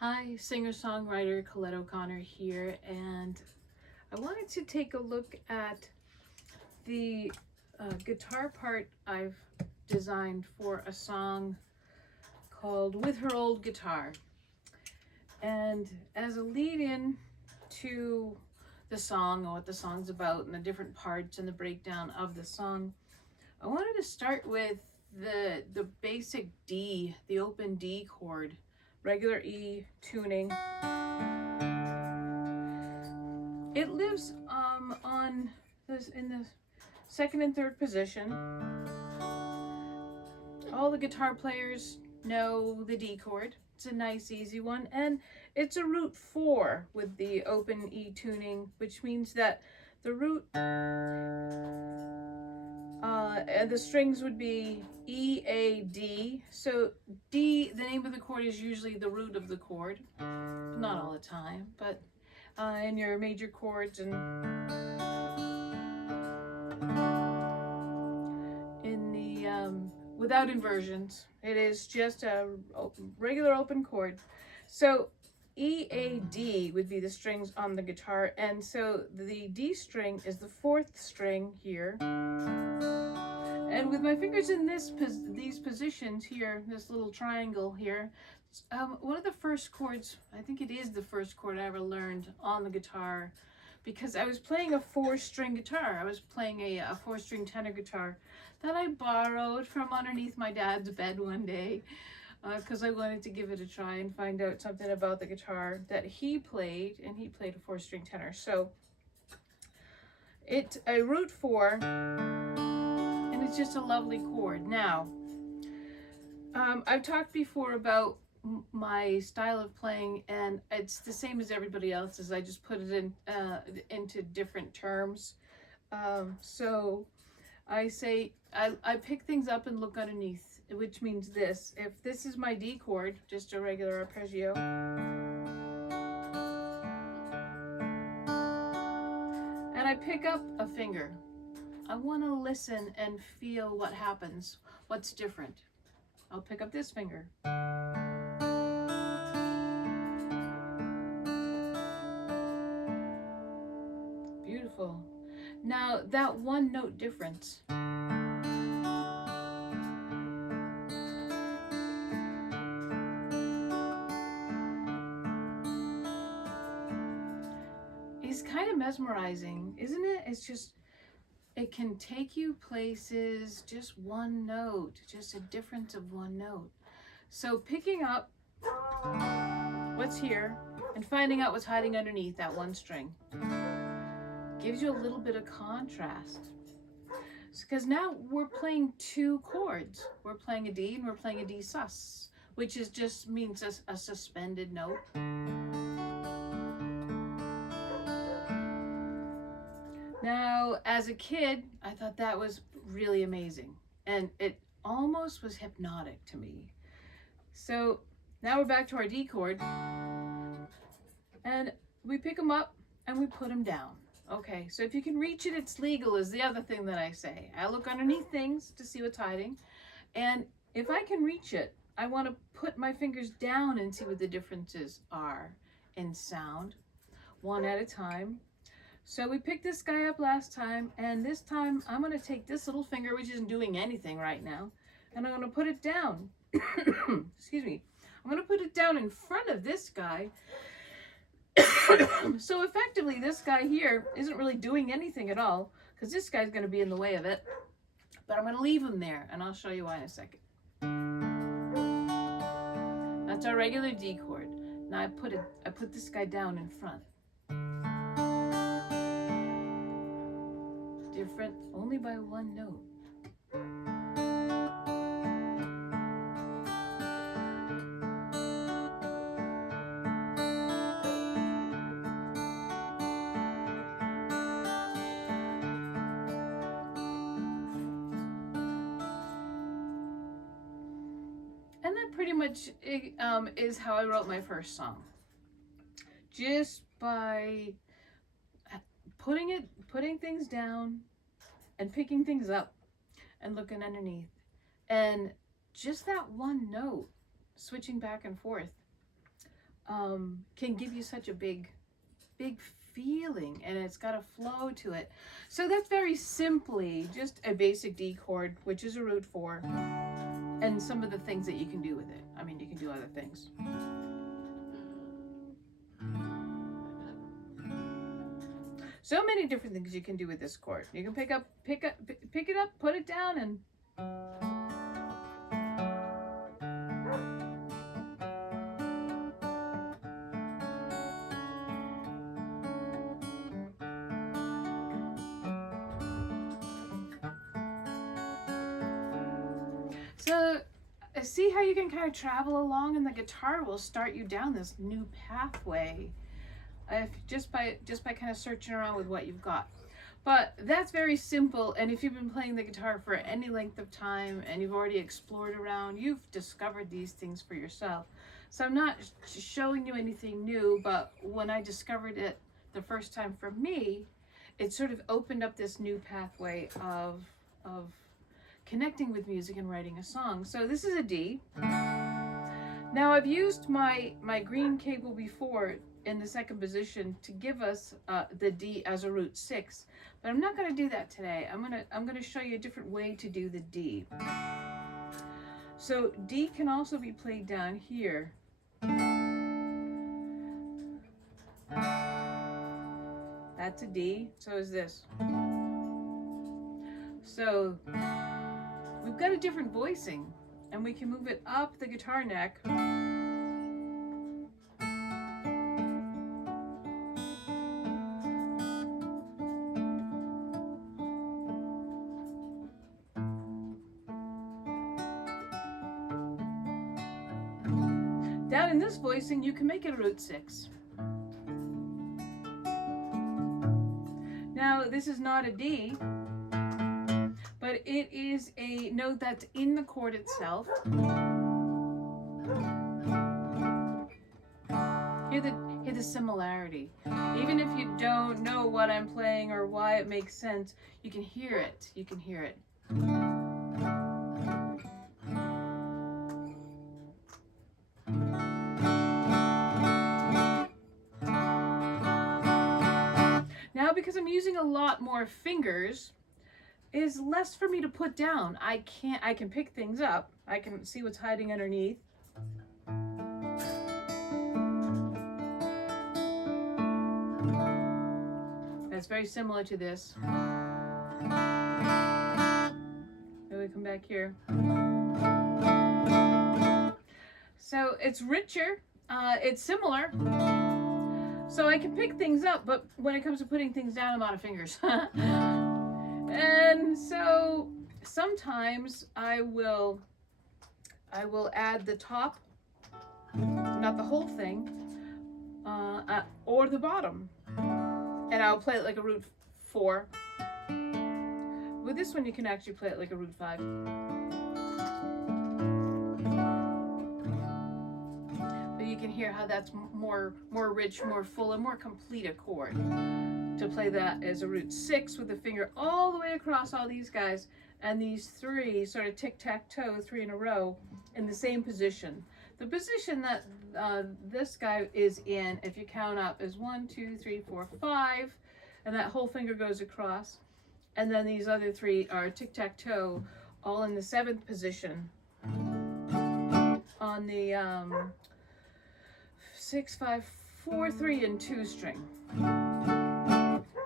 Hi, singer-songwriter Colette O'Connor here, and I wanted to take a look at the guitar part I've designed for a song called With Her Old Guitar. And as a lead-in to the song and what the song's about and the different parts and the breakdown of the song, I wanted to start with the basic D, the open D chord, regular E tuning. It lives on this in the second and third position. All the guitar players know the D chord. It's a nice easy one, and it's a root 4 with the open E tuning, which means that the root and the strings would be E, A, D. So D, the name of the chord, is usually the root of the chord. Not all the time, but in your major chords and in the without inversions, it is just a regular open chord. So E, A, D would be the strings on the guitar, and so the D string is the 4th string here. And with my fingers in these positions here, this little triangle here, one of the first chords, I think it is the first chord I ever learned on the guitar, because I was playing a 4-string guitar. I was playing a 4-string tenor guitar that I borrowed from underneath my dad's bed one day, because I wanted to give it a try and find out something about the guitar that he played, and he played a 4-string tenor. So it's a root 4, and it's just a lovely chord. Now, I've talked before about my style of playing, and it's the same as everybody else's. I just put it in into different terms. So I say I pick things up and look underneath, which means this. If this is my D chord, just a regular arpeggio, and I pick up a finger, I want to listen and feel what happens, what's different. I'll pick up this finger. Beautiful. Now that one note difference is kind of mesmerizing, isn't it? It's just, it can take you places, just one note, just a difference of one note. So picking up what's here and finding out what's hiding underneath that one string gives you a little bit of contrast. Because now we're playing 2 chords. We're playing a D and we're playing a D sus, which is just means a suspended note. Now, as a kid, I thought that was really amazing, and it almost was hypnotic to me. So now we're back to our D chord, and we pick them up and we put them down. Okay, so if you can reach it, it's legal, is the other thing that I say. I look underneath things to see what's hiding, and if I can reach it, I want to put my fingers down and see what the differences are in sound, one at a time. So we picked this guy up last time, and this time I'm going to take this little finger, which isn't doing anything right now, and I'm going to put it down. Excuse me. I'm going to put it down in front of this guy. So effectively, this guy here isn't really doing anything at all, because this guy's going to be in the way of it. But I'm going to leave him there, and I'll show you why in a second. That's our regular D chord. Now I put this guy down in front. Different only by one note. And that pretty much is how I wrote my first song. Just by putting things down and picking things up and looking underneath, and just that one note switching back and forth. can give you such a big feeling, and it's got a flow to it. So that's very simply just a basic D chord, which is a root 4, and some of the things that you can do with it. I mean, you can do other things. So many different things you can do with this chord. You can pick it up, put it down, and so see how you can kind of travel along, and the guitar will start you down this new pathway, just by kind of searching around with what you've got. But that's very simple, and if you've been playing the guitar for any length of time and you've already explored around, you've discovered these things for yourself. So I'm not showing you anything new, but when I discovered it the first time for me, it sort of opened up this new pathway of connecting with music and writing a song. So this is a D. Now I've used my green cable before in the second position to give us the D as a root 6, but I'm not going to do that today. I'm going to show you a different way to do the D. So D can also be played down here. That's a D. So is this. So we've got a different voicing, and we can move it up the guitar neck. Down in this voicing, you can make it a root 6. Now, this is not a D, but it is a note that's in the chord itself. Hear the similarity. Even if you don't know what I'm playing or why it makes sense, you can hear it. You can hear it. Now, because I'm using a lot more fingers, is less for me to put down. I can pick things up. I can see what's hiding underneath. That's very similar to this. Then we come back here. So it's richer, it's similar. So I can pick things up, but when it comes to putting things down, I'm out of fingers. And so sometimes I will add the top, not the whole thing, or the bottom, and I'll play it like a root 4. With this one, you can actually play it like a root 5. But you can hear how that's more rich, more full, and more complete a chord. To play that as a root 6 with the finger all the way across all these guys, and these 3 sort of tic-tac-toe, 3 in a row in the same position. The position that this guy is in, if you count up, is 1, 2, 3, 4, 5, and that whole finger goes across. And then these other 3 are tic-tac-toe, all in the 7th position on the 6, 5, 4, 3, and 2 string.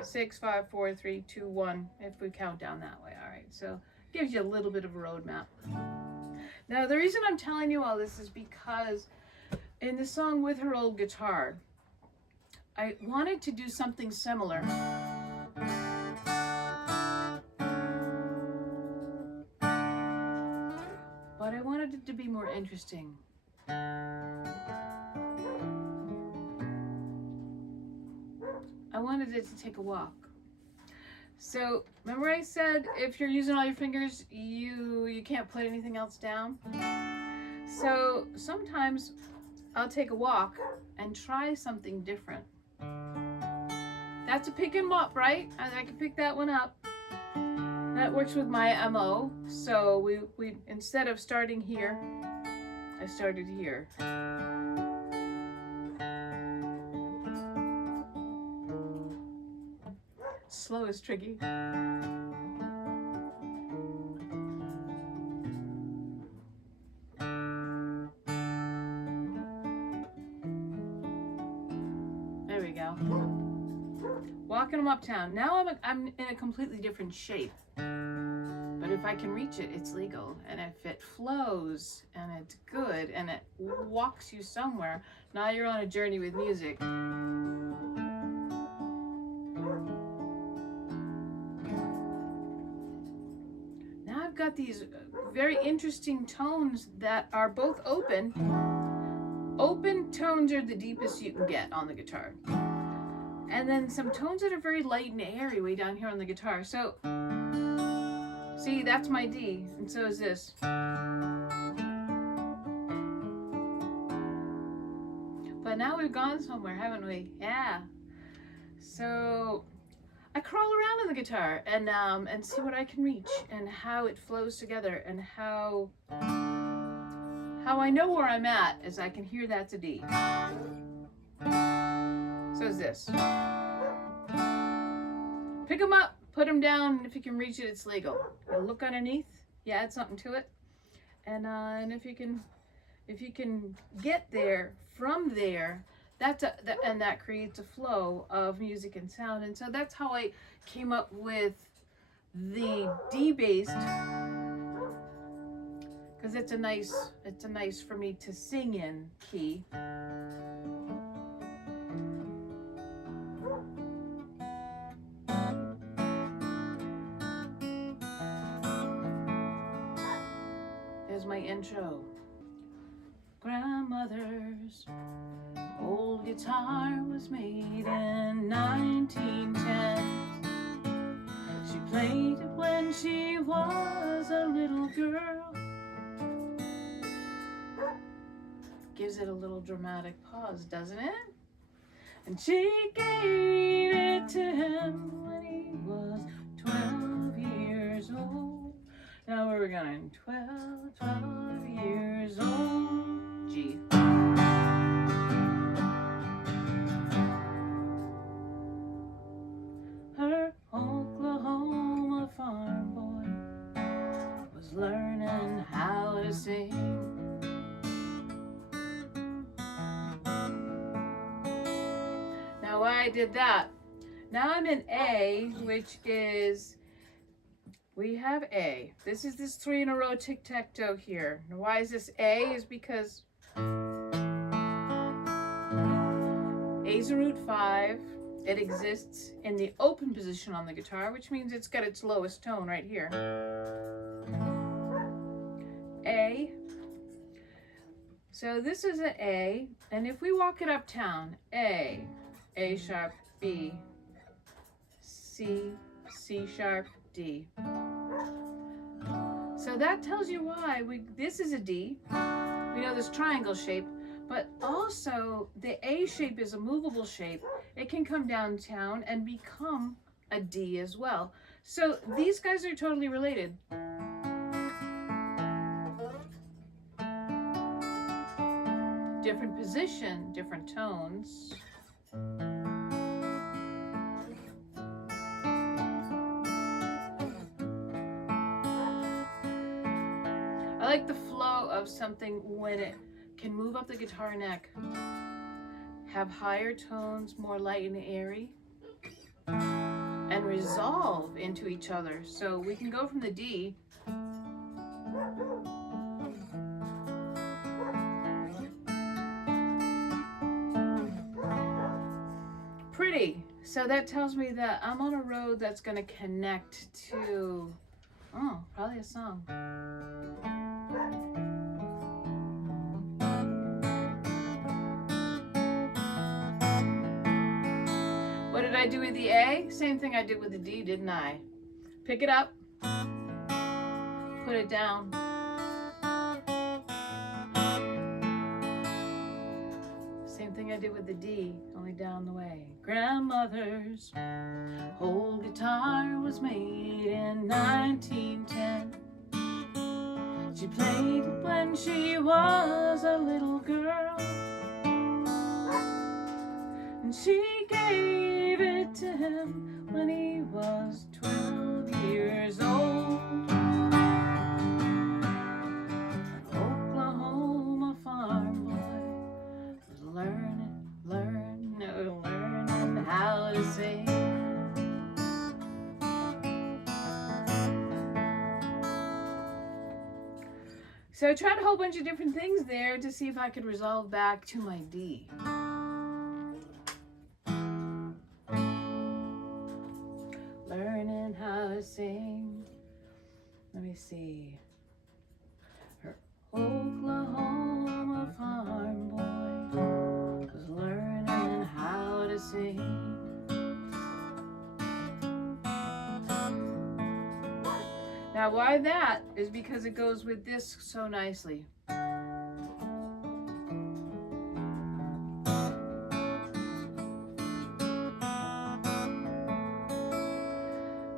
6, 5, 4, 3, 2, 1, if we count down that way. All right, so gives you a little bit of a roadmap. Now, the reason I'm telling you all this is because in the song With Her Old Guitar, I wanted to do something similar. But I wanted it to be more interesting. I wanted it to take a walk. So remember I said if you're using all your fingers, you can't put anything else down? So sometimes I'll take a walk and try something different. That's a pick 'em up, right? I can pick that one up. That works with my MO. So we instead of starting here, I started here. slow is tricky. There we go. Walking them uptown. Now I'm in a completely different shape. But if I can reach it, it's legal. And if it flows and it's good and it walks you somewhere, now you're on a journey with music. Now I've got these very interesting tones that are both open. Open tones are the deepest you can get on the guitar. And then some tones that are very light and airy way down here on the guitar. So, see, that's my D, and so is this. But now we've gone somewhere, haven't we? Yeah. So, I crawl around on the guitar and see what I can reach and how it flows together and how I know where I'm at as I can hear that's a D. So is this. Pick them up, put them down, and if you can reach it, it's legal. You look underneath, you add something to it, and if you can get there from there, and that creates a flow of music and sound. And so that's how I came up with the D-based, because it's a nice for me to sing in key. There's my intro. Grandmother's old guitar was made in 1910. She played it when she was a little girl. Gives it a little dramatic pause, doesn't it? And she gave it to him when he was 12 years old. Now where are we going? 12 years old. G. Her Oklahoma farm boy was learning how to sing. Now why I did that? Now I'm in A, which is, we have A. This is this 3 in a row tic-tac-toe here. Now why is this A? Is because A's a root 5. It exists in the open position on the guitar, which means it's got its lowest tone right here. A. So this is an A, and if we walk it uptown, A sharp, B, C, C sharp, D. So that tells you why this is a D. We know this triangle shape, but also the A shape is a movable shape. It can come downtown and become a D as well. So these guys are totally related. Different position, different tones. I like the flow of something when it can move up the guitar neck, have higher tones, more light and airy, and resolve into each other. So we can go from the D pretty. So that tells me that I'm on a road that's going to connect to, probably a song. What did I do with the A? Same thing I did with the D, didn't I? Pick it up, put it down. Same thing I did with the D, only down the way. Grandmother's old guitar was made in 1910. She played it when she was a little girl. And she gave it to him when he was 12 years old. An Oklahoma farm boy was learning how to sing. So I tried a whole bunch of different things there to see if I could resolve back to my D. Learning how to sing. Let me see. Her Oklahoma farm boy was learning how to sing. Now why that is because it goes with this so nicely.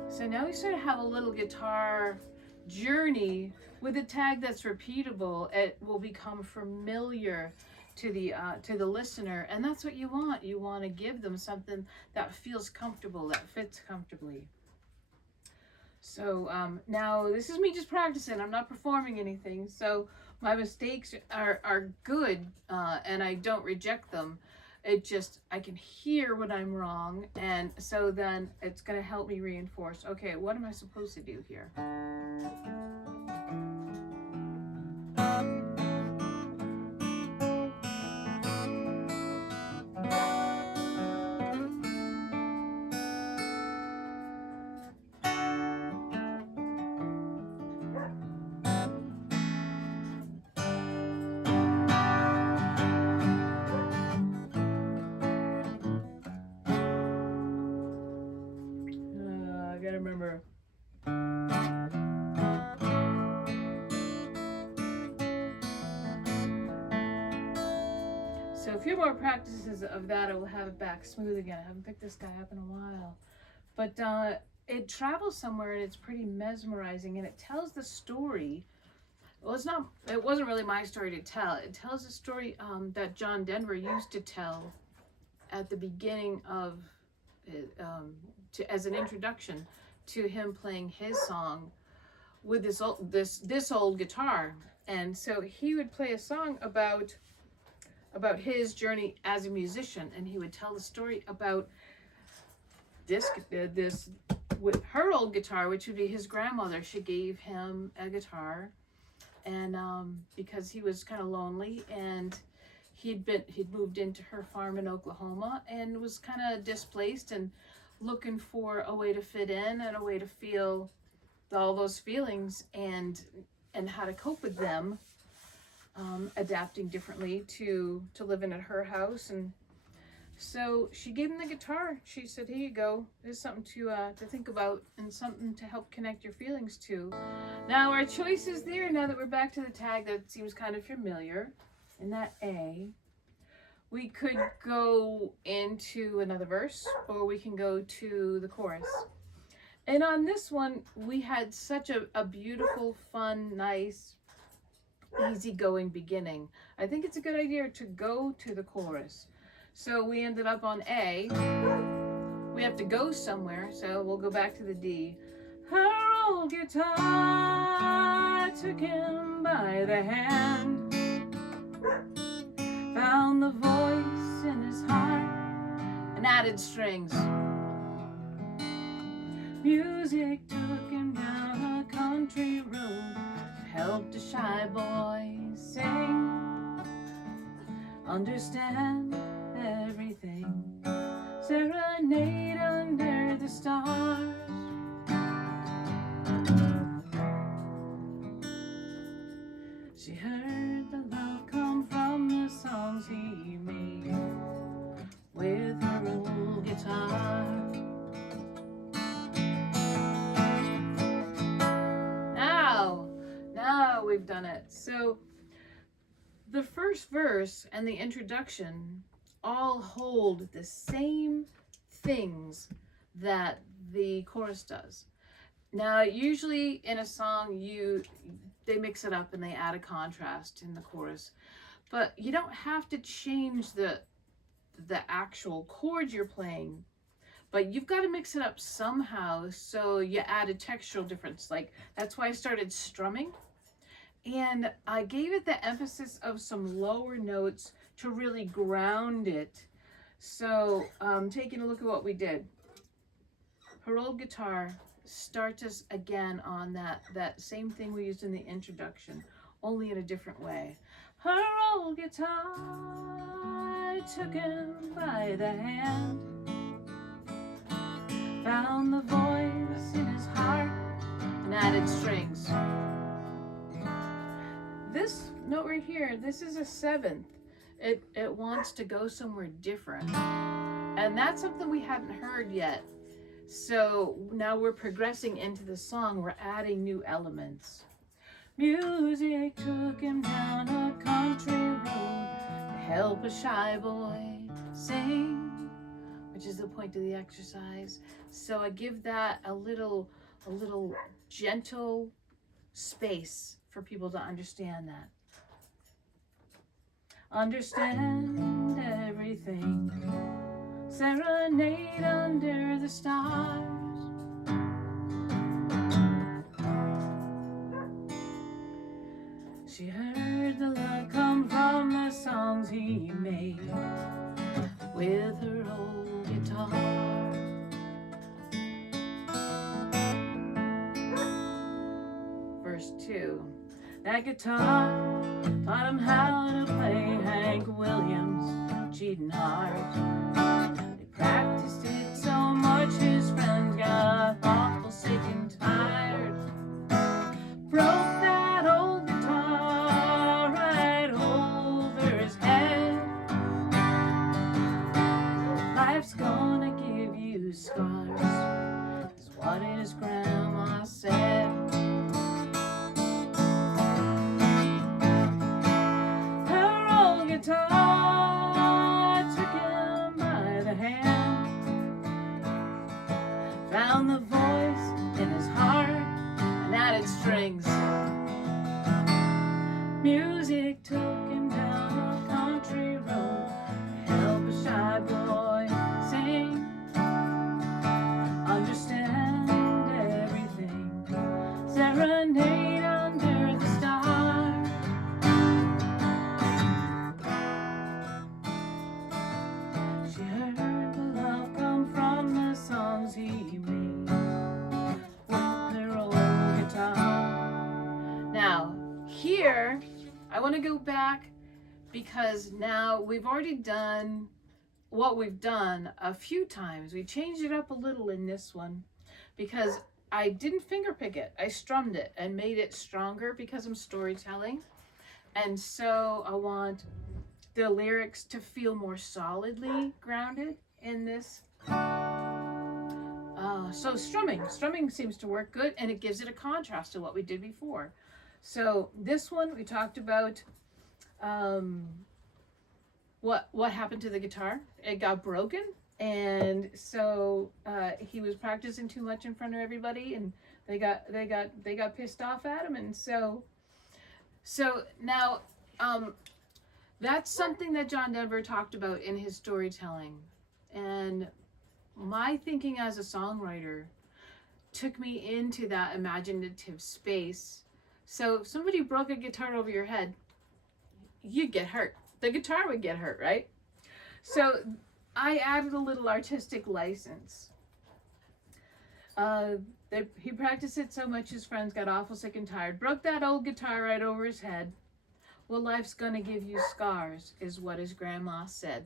So now we sort of have a little guitar journey with a tag that's repeatable. It will become familiar to the listener, and that's what you want. You want to give them something that feels comfortable, that fits comfortably. So now this is me just practicing. I'm not performing anything, so my mistakes are good, and I don't reject them. It just, I can hear when I'm wrong, and so then it's going to help me reinforce, okay, what am I supposed to do here? I gotta remember. So a few more practices of that, I will have it back smooth again. I haven't picked this guy up in a while. But it travels somewhere and it's pretty mesmerizing, and it tells the story. Well, it wasn't really my story to tell. It tells a story that John Denver used to tell at the beginning of as an introduction to him playing his song with this old guitar. And so he would play a song about his journey as a musician, and he would tell the story about this with her old guitar, which would be his grandmother. She gave him a guitar, and because he was kind of lonely, and he'd moved into her farm in Oklahoma and was kind of displaced and looking for a way to fit in and a way to feel all those feelings and how to cope with them, adapting differently to living at her house. And so she gave him the guitar. She said, here you go, there's something to think about and something to help connect your feelings to. Now our choices there, now that we're back to the tag that seems kind of familiar, in that A, we could go into another verse, or we can go to the chorus. And on this one, we had such a beautiful, fun, nice, easygoing beginning. I think it's a good idea to go to the chorus. So we ended up on A. We have to go somewhere, so we'll go back to the D. Her old guitar took him by the hand, found the voice in his heart, and added strings. Music took him down a country road, helped a shy boy sing, understand everything, serenade under the stars. She heard the love come from the songs he made with her old guitar. Now we've done it. So the first verse and the introduction all hold the same things that the chorus does. Now, usually in a song, they mix it up and they add a contrast in the chorus, but you don't have to change the actual chords you're playing, but you've got to mix it up somehow, so you add a textural difference. Like, that's why I started strumming, and I gave it the emphasis of some lower notes to really ground it. So taking a look at what we did, her old guitar starts us again on that same thing we used in the introduction, only in a different way. Her old guitar, took him by the hand, found the voice in his heart, and added strings. This note right here, this is a seventh. It wants to go somewhere different, and that's something we hadn't heard yet. So now we're progressing into the song, we're adding new elements. Music took him down a country road to help a shy boy sing, which is the point of the exercise. So I give that a little gentle space for people to understand that. Understand everything, serenade under the stars. She heard the love come from the songs he made with her old guitar. Verse 2. That guitar taught him how to play Hank Williams, cheating hard. They practiced it so much his friends got awful sick and tired. Broke that old guitar right over his head. Life's gonna give you scars, is what his grandma said. Guitar took him by the hand, found the voice in his heart, and added strings. Music took him down a country road to help a shy boy sing. Understand everything, serenade under the stars. She heard the love come from the songs he made with their old guitar. Now, here, I want to go back because now we've already done what we've done a few times. We changed it up a little in this one because I didn't fingerpick it. I strummed it and made it stronger because I'm storytelling. And so I want the lyrics to feel more solidly grounded in this. So strumming seems to work good, and it gives it a contrast to what we did before. So this one we talked about what happened to the guitar. It got broken, and so he was practicing too much in front of everybody, and they got pissed off at him, and so now that's something that John Denver talked about in his storytelling. And my thinking as a songwriter took me into that imaginative space. So if somebody broke a guitar over your head, you'd get hurt. The guitar would get hurt, right? So I added a little artistic license. He practiced it so much his friends got awful sick and tired. Broke that old guitar right over his head. Well, life's gonna give you scars, is what his grandma said.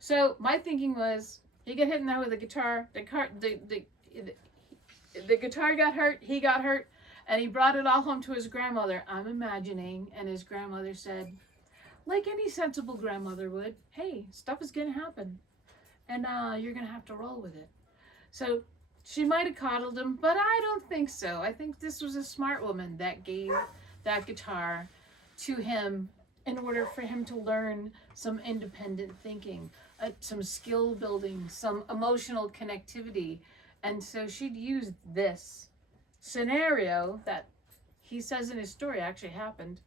So my thinking was, he got hit in the head with a guitar. The guitar got hurt. He got hurt, and he brought it all home to his grandmother. I'm imagining, and his grandmother said, like any sensible grandmother would, "Hey, stuff is gonna happen, and you're gonna have to roll with it." So she might have coddled him, but I don't think so. I think this was a smart woman that gave that guitar to him in order for him to learn some independent thinking, some skill building, some emotional connectivity. And so she'd use this scenario that he says in his story actually happened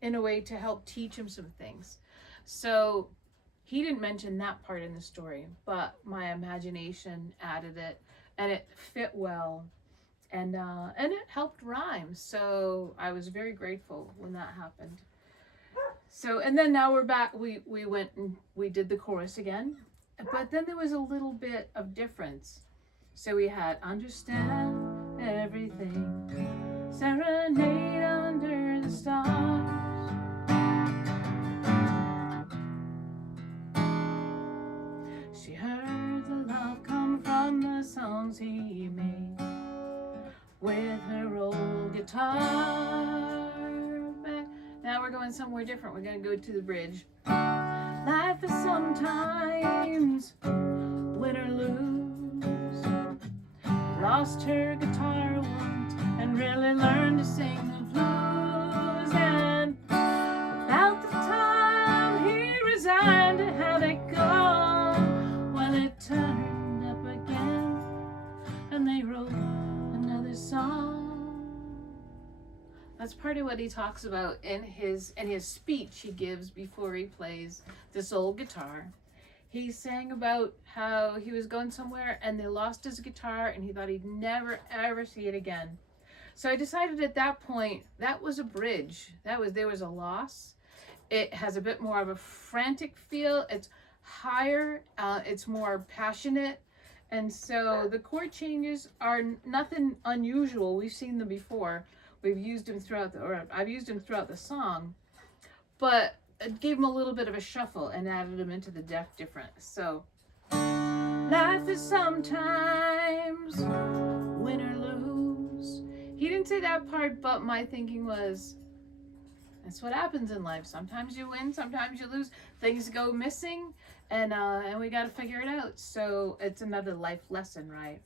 in a way to help teach him some things. So He didn't mention that part in the story, but my imagination added it, and it fit well, and it helped rhyme. So I was very grateful when that happened. So, and then now we're back. We went and we did the chorus again, but then there was a little bit of difference. So we had understand everything, serenade under the stars. She heard the love come from the songs he made with her old guitar. Now we're going somewhere different. We're going to go to the bridge. Life is sometimes win or lose. Lost her guitar once and really learned to sing the blues. And about the time he resigned to have it go, well, it turned up again and they wrote another song. That's part of what he talks about in his speech he gives before he plays this old guitar. He sang about how he was going somewhere and they lost his guitar and he thought he'd never ever see it again. So I decided at that point that was a bridge. There was a loss. It has a bit more of a frantic feel. It's higher. It's more passionate. And so the chord changes are nothing unusual. We've seen them before. We've used them I've used them throughout the song, but it gave him a little bit of a shuffle and added him into the deck different. So, life is sometimes win or lose. He didn't say that part, but my thinking was, that's what happens in life. Sometimes you win, sometimes you lose. Things go missing, and we got to figure it out. So it's another life lesson, right?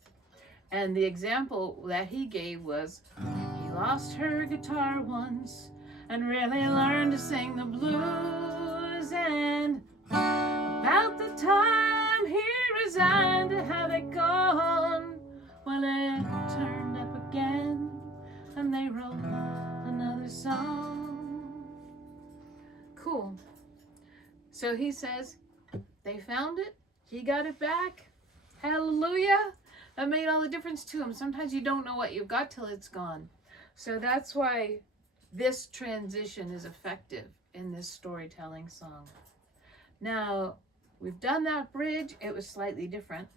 And the example that he gave was, he lost her guitar once and really learned to sing the blues. And about the time he resigned to have it gone, well, it turned up again and they wrote another song. Cool. So he says, they found it, he got it back. Hallelujah. That made all the difference to him. Sometimes you don't know what you've got till it's gone. So that's why this transition is effective in this storytelling song. Now, we've done that bridge. It was slightly different.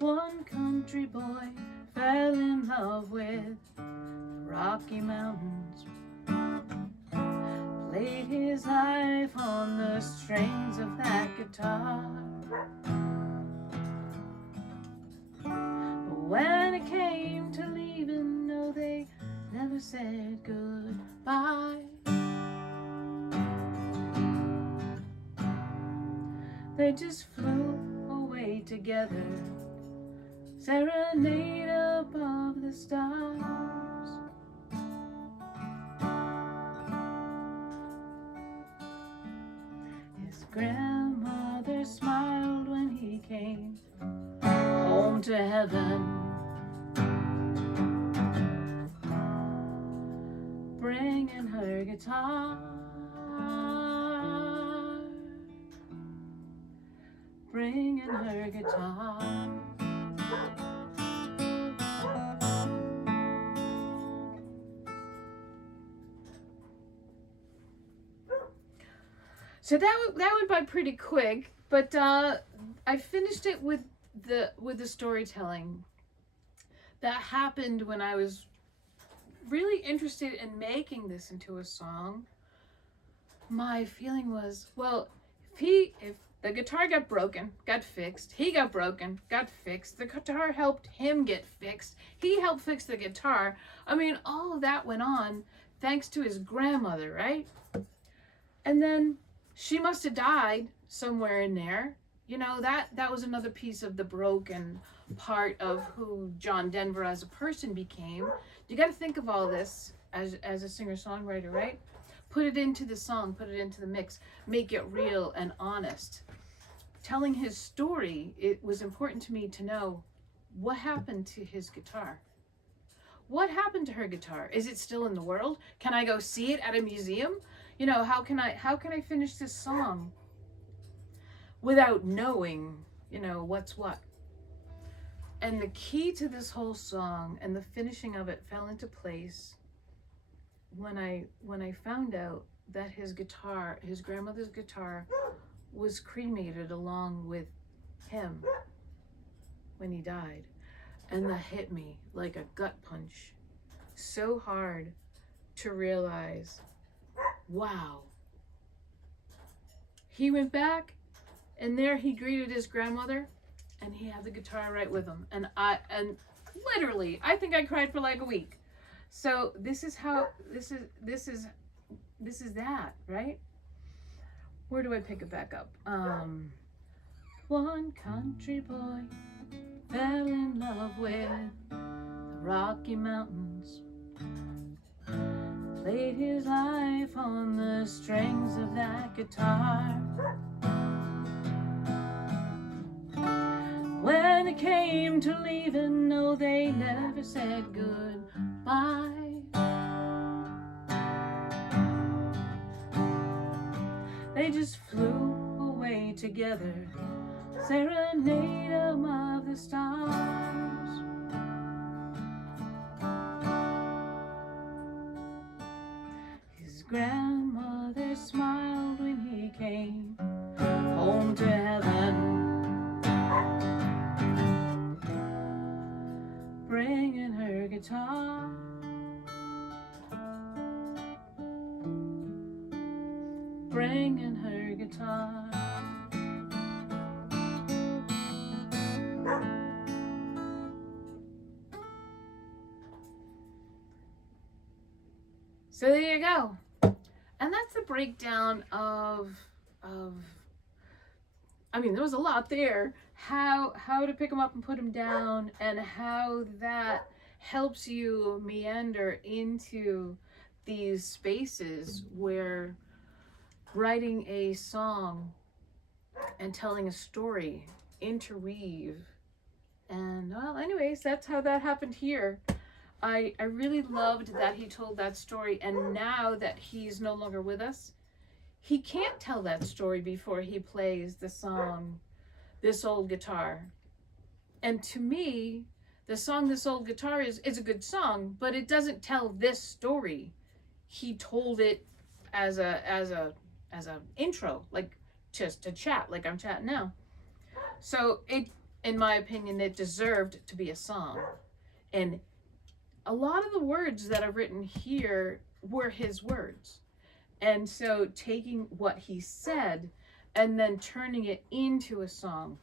One country boy fell in love with Rocky Mountains, played his life on the strings of that guitar. But when it came to leaving, no, they never said goodbye. They just flew away together, serenade above the stars. His grandmother smiled when he came home to heaven, bringing her guitar, bringing her guitar. So that went by pretty quick, but I finished it with the storytelling that happened when I was really interested in making this into a song. My feeling was, well, if the guitar got broken, got fixed, he got broken, got fixed, the guitar helped him get fixed, he helped fix the guitar. I mean, all of that went on thanks to his grandmother, right? And then she must have died somewhere in there. You know, that was another piece of the broken part of who John Denver as a person became. You got to think of all this as a singer-songwriter, right? Put it into the song, put it into the mix, make it real and honest. Telling his story, it was important to me to know what happened to his guitar. What happened to her guitar? Is it still in the world? Can I go see it at a museum? You know, how can I finish this song? without knowing, you know, what's what. And the key to this whole song and the finishing of it fell into place when I found out that his guitar, his grandmother's guitar, was cremated along with him when he died. And that hit me like a gut punch so hard to realize, wow. He went back and there he greeted his grandmother and he had the guitar right with him. And literally, I think I cried for like a week. So this is how, this is that, right? Where do I pick it back up? One country boy fell in love with the Rocky Mountains, played his life on the strings of that guitar. When it came to leaving, no, they never said goodbye. They just flew away together, serenade of the stars. His grandmother smiled when he came home to heaven, bringing her guitar. Bringing her guitar. So there you go. And that's the breakdown of I mean, there was a lot there. How to pick them up and put them down, and how that helps you meander into these spaces where writing a song and telling a story interweave. And well, anyways, that's how that happened here. I really loved that he told that story, and now that he's no longer with us, he can't tell that story before he plays the song This Old Guitar. And to me, the song This Old Guitar is a good song, but it doesn't tell this story. He told it as a intro, like just to chat, like I'm chatting now. So it, in my opinion, it deserved to be a song. And a lot of the words that are written here were his words. And so taking what he said and then turning it into a song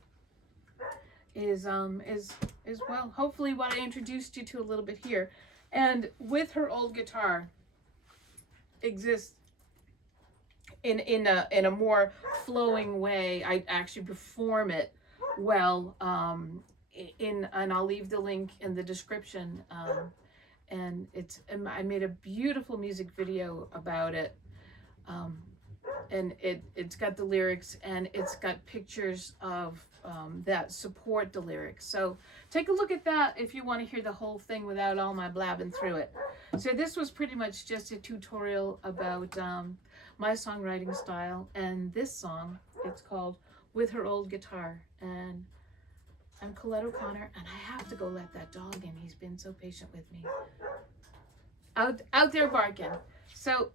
is well, hopefully what I introduced you to a little bit here. And With Her Old Guitar exists in a more flowing way. I actually perform it well, and I'll leave the link in the description. And I made a beautiful music video about it. And it's got the lyrics, and it's got pictures of that support the lyrics. So take a look at that if you want to hear the whole thing without all my blabbing through it. So this was pretty much just a tutorial about my songwriting style, and this song, it's called With Her Old Guitar. And I'm Colette O'Connor, and I have to go let that dog in. He's been so patient with me. Out there barking. So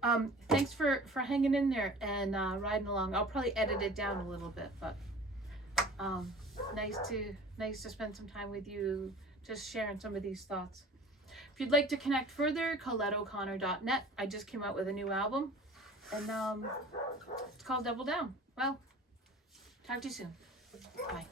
thanks for hanging in there and riding along. I'll probably edit it down a little bit, but nice to spend some time with you, just sharing some of these thoughts. If you'd like to connect further, ColetteO'Connor.net. I just came out with a new album, and it's called Double Down. Well, talk to you soon. Bye.